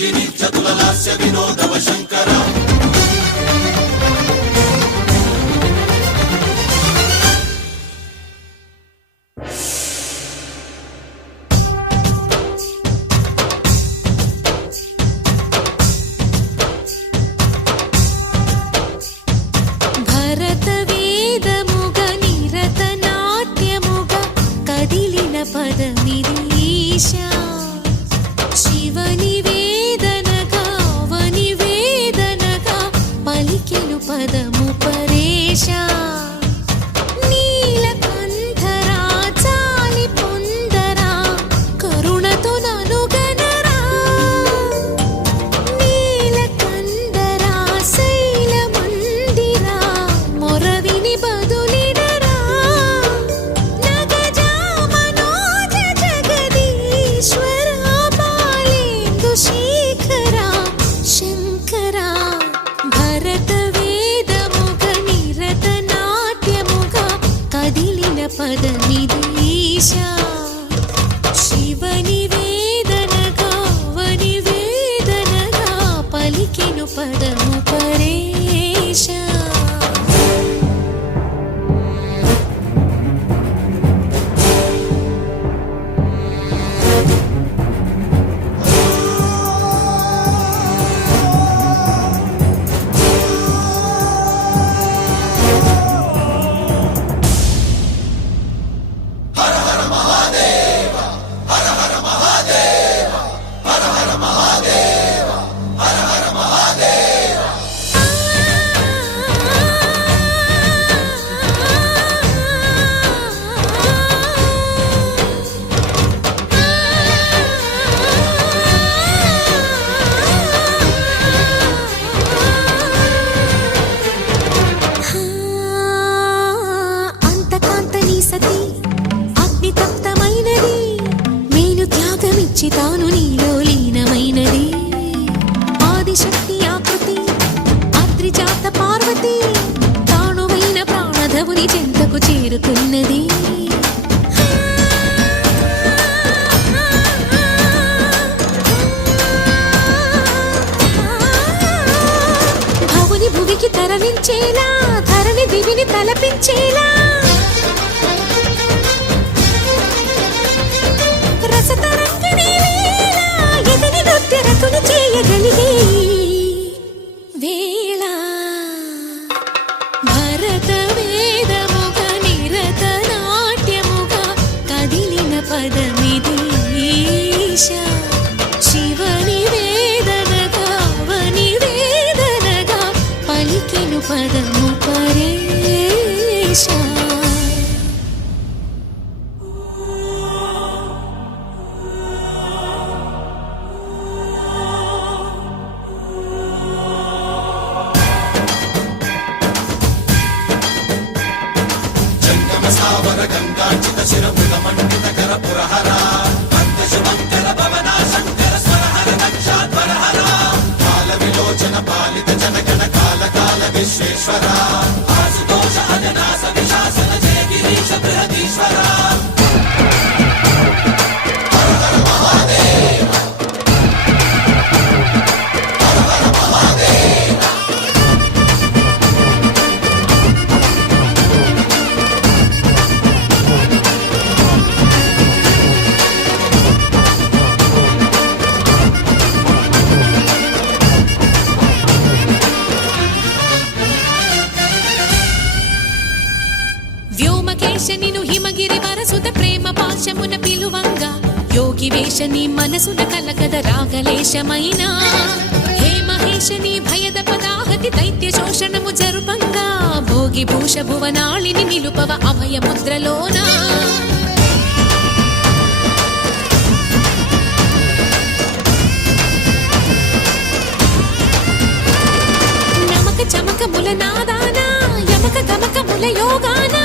రంజిని చతుల లాస్య వినోదవ శంకర తాను నీలో లీనమైనది ఆదిశక్తి ఆకృతి అద్రిజాత పార్వతి తానువైన ప్రాణధవుని చెంతకు చేరుతున్నది భవుని భువికి తరలించేలా ధరణి దివిని తలపించేలా చేయగలిగే వేళ భరత వేదముగ నిరత నాట్యముగా కదిలిన పదమిది శివని వేదనగా వని వేదనగా పలికెను పదము పరేశ సావర గంగార్చిత శిరమృత మండిత కర పురహర మంగళ భవన శంకర స్వరహర దక్షాధ్వరహర కాల విలోచన పాలిత జనగణ కాల కాల విశ్వేశ్వర ఆశుతోష అజనాస విశాసన జయ గిరీశ బృహదీశ్వర నిను హిమగిరి వరసుత ప్రేమ పాశమున పిలువంగా యోగి వేషని మనసున కలగద రాగలేశమైన హే మహేశని భయద పదాహతి దైత్య శోషణము జరుపంగా భోగి భూష భువనాళిని నిలుపవ అభయ ముద్రలోనా నమక చమక ముల నాదానా యమక గమక ముల యోగానా